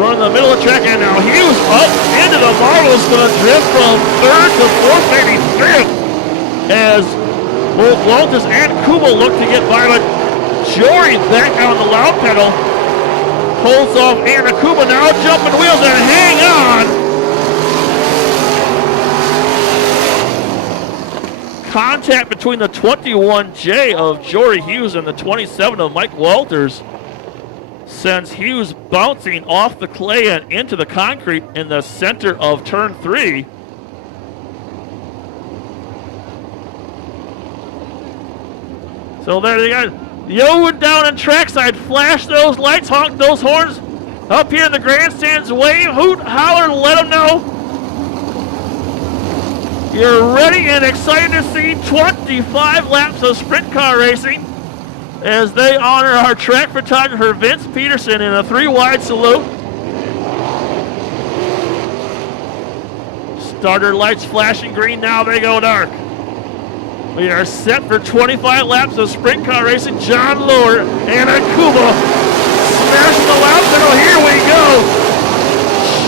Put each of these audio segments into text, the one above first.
run in the middle of the track, and now Hughes up into the marbles, going to drift from third to fourth, maybe fifth, as both Walters and Kuba look to get by, but Jory back on the loud pedal. Holds off Anna Kuba, now jumping wheels and hang on. Contact between the 21J of Jory Hughes and the 27 of Mike Walters sends Hughes bouncing off the clay and into the concrete in the center of turn 3. So there they go. Yo down on trackside, flash those lights, honk those horns. Up here in the grandstands, wave, hoot, holler, let them know you're ready and excited to see 25 laps of sprint car racing as they honor our track photographer Vince Peterson in a 3-wide salute. Starter lights flashing green, now they go dark. We are set for 25 laps of sprint car racing. John Lohr, Anna Kuba, smashing the loud pedal. Here we go.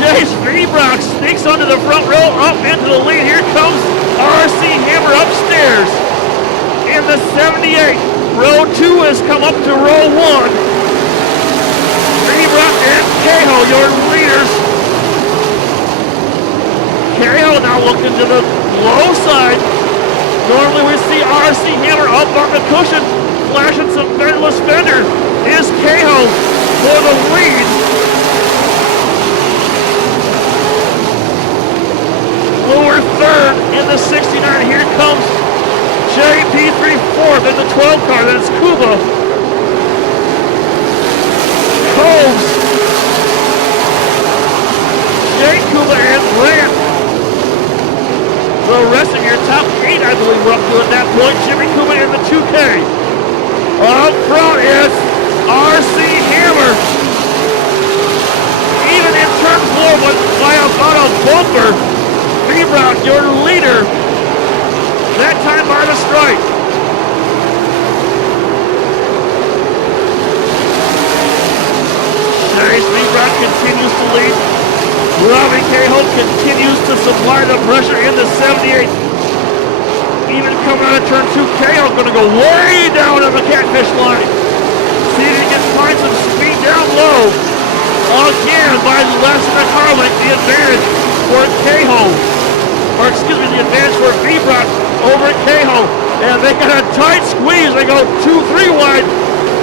Chase Vebrock sneaks onto the front row, up into the lead. Here comes RC Hammer upstairs in the 78. Row 2 has come up to row 1. Vebrock and Cahill, your leaders. Cahill now looking to the low side. Normally we see RC Hammer up on the cushion, flashing some fenderless fender. Is Cahill for the lead. Lower third in the 69. Here comes JP3 fourth in the 12 car. Then it's Kuba. Coves. Jake Kuba and Grant. The rest of your top 8, I believe, we're up to at that point. Jimmy Kuba in the 2K. Up front is RC Hammer. Even in turn 4, but by about a bumper. Vebrock, your leader. That time by the stripe. Chase Vebrock continues to lead. Robbie Cahill continues to supply the pressure in the 78. Even coming out of turn 2, Cahill going to go way down on the catfish line. See if he can find some speed down low. Again, by less than a car length, the advantage for Cahill. Or excuse me, the advantage for Vebrock over at Cahill. And they got a tight squeeze. They go 2-3 wide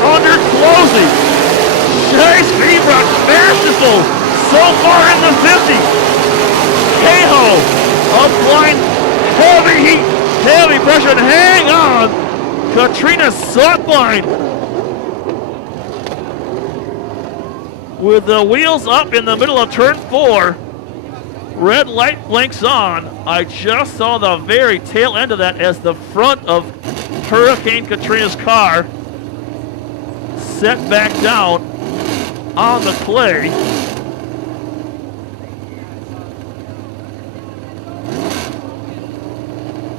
under closing. Chase Vebrock, masterful. So far in the 50. Cahill applying heavy heat, heavy pressure, and hang on. Katrina Sutline with the wheels up in the middle of turn 4. Red light blinks on. I just saw the very tail end of that as the front of Hurricane Katrina's car set back down on the clay.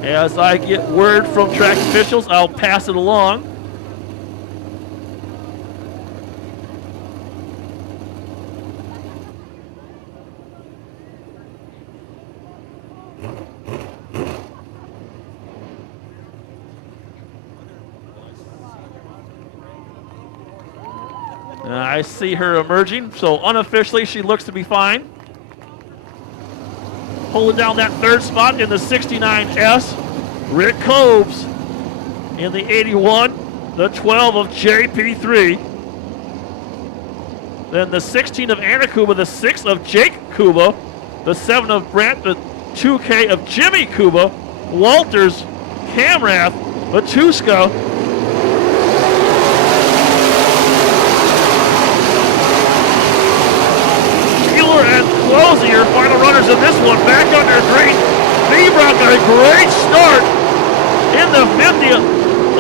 As I get word from track officials, I'll pass it along. I see her emerging, so unofficially she looks to be fine. Holding down that third spot in the 69S, Rick Cobes. In the 81, the 12 of JP3. Then the 16 of Anna Kuba, the 6 of Jake Kuba, the 7 of Brant, the 2K of Jimmy Kuba, Walters, Camrath, Matuska, and Closey, your final runners in this one, back under green. Vebrock got a great start in the 50.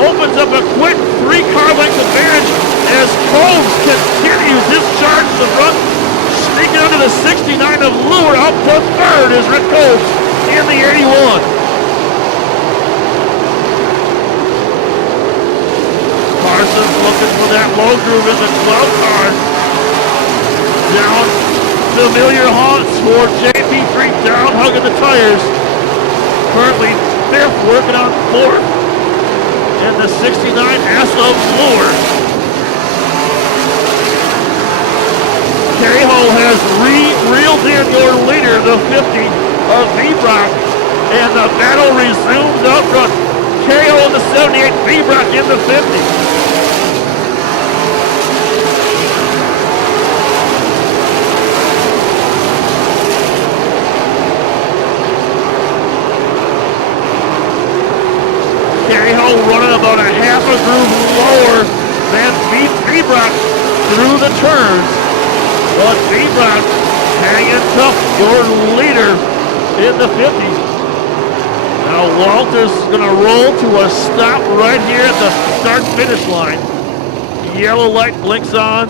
Opens up a quick 3-car length advantage as Combs continues his charge to the front. Sneaking under the 69 of Lure. Up to third is Rick Combs in the 81. Parsons looking for that low groove in the 12 car. Down familiar haunts for JP3 down hugging the tires. Currently fifth, working on fourth in the 69 Asa Bluer. Cahill has reeled in your leader, the 50 of V-Brock, and the battle resumes up front. Cahill in the 78, V-Brock in the 50. Cahill running about a half a groove lower than V-Brock through the turns. But V-Brock hanging tough, your leader in the 50s. Now Walter's gonna roll to a stop right here at the start-finish line. Yellow light blinks on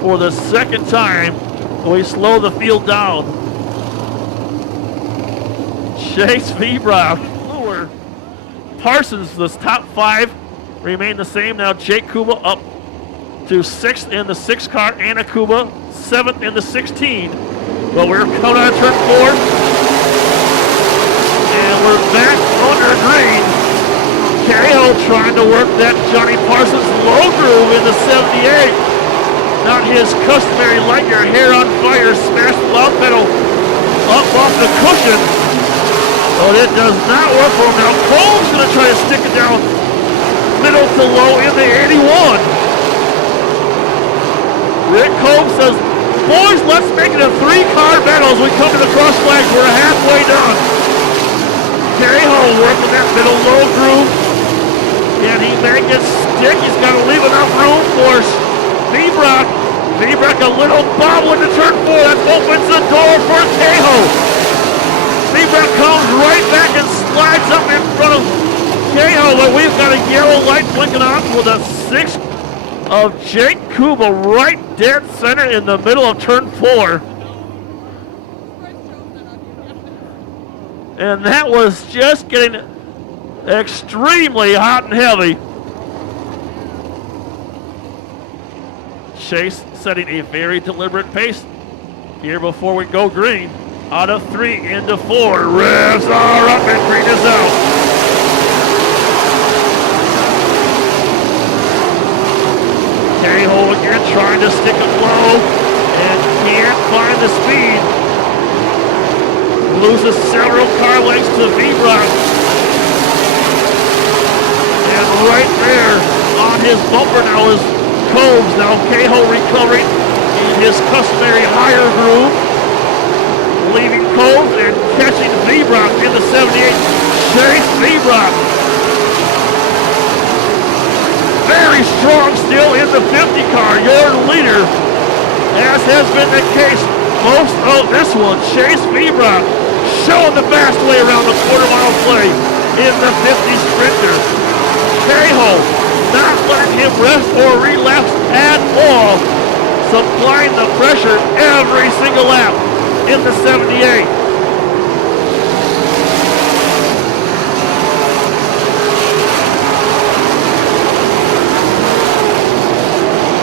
for the second time. We slow the field down. Chase V-Brock. Parsons, the top five remain the same. Now Jake Kuba up to sixth in the 6 car. Anna Kuba seventh in the 16. But we're coming out of turn 4. And we're back under green. Cahill trying to work that Johnny Parsons low groove in the 78. Not his customary light your hair on fire, smash the loud pedal up off the cushion. But it does not work for him. Now Cole's going to try to stick it down middle to low in the 81. Rick Cole says, boys, let's make it a 3-car battle as we come to the cross flags. We're halfway done. Cahill working that middle low groove. And he may get stick. He's got to leave enough room for V-Brock. V-Brock a little bobble into turn 4. That opens the door for Cahill. V-Brock comes right back and slides up in front of Cahill, but we've got a yellow light blinking on for the 6th of Jake Kuba right dead center in the middle of turn 4. And that was just getting extremely hot and heavy. Chase setting a very deliberate pace here before we go green. Out of 3 into 4. Revs are up and green is out. Cahill again trying to stick it low and can't find the speed. Loses several car lengths to V-Brock. And right there on his bumper now is Combs. Now Cahill recovering in his customary higher groove. Leaving Combs and catching V-Brock in the 78. Chase V-Brock. Very strong still in the 50 car. Your leader, as has been the case most of this one, Chase V-Brock showing the fast way around the quarter-mile play in the 50 Sprinter. Cahill not letting him rest or relapse at all, supplying the pressure every single lap in the 78.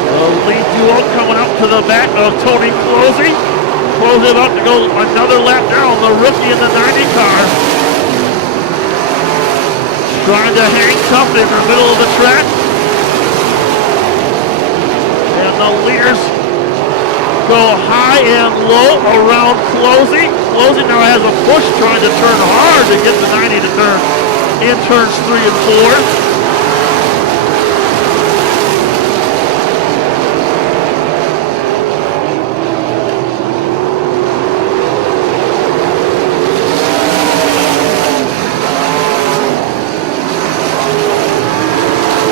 The lead duo coming up to the back of Tony Closey. Closey about to go another lap down, the rookie in the 90 car. Trying to hang tough in the middle of the track. And the leaders go high and low around Closey. Closey now has a push trying to turn hard to get the 90 to turn in turns 3 and 4.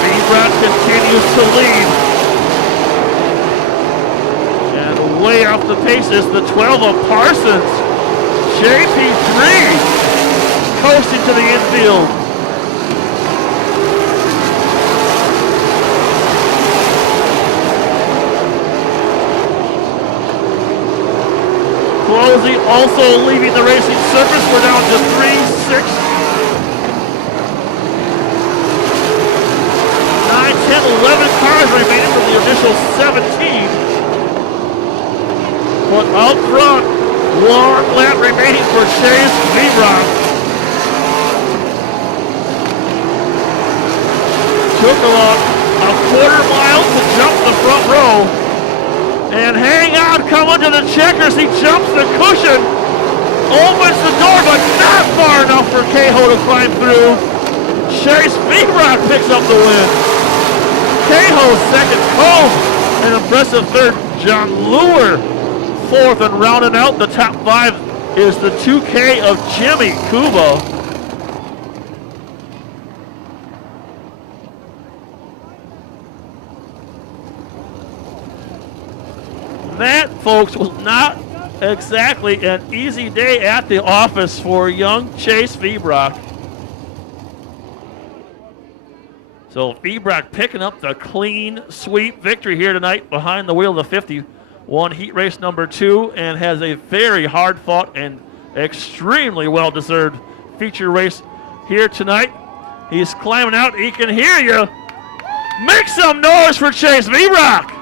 V-Brock continues to lead. Way off the pace is the 12 of Parsons. JP3 coasting to the infield. Closey also leaving the racing surface. We're down to 3, 6, 9, 10, 11 cars remaining from the initial 17. but out front, 1 lap remaining for Chase Vebrock. Took about a quarter mile to jump the front row. And hang on, coming to the checkers, he jumps the cushion, opens the door, but not far enough for Cahill to climb through. Chase Vebrock picks up the win. Cahill's second, Cole, an impressive third. John Lure, fourth, and rounding out the top 5 is the 2K of Jimmy Kubo. That, folks, was not exactly an easy day at the office for young Chase Vebrock. So Vebrock picking up the clean sweep victory here tonight behind the wheel of the 50. Won heat race number 2 and has a very hard-fought and extremely well-deserved feature race here tonight. He's climbing out. He can hear you. Make some noise for Chase Vebrock.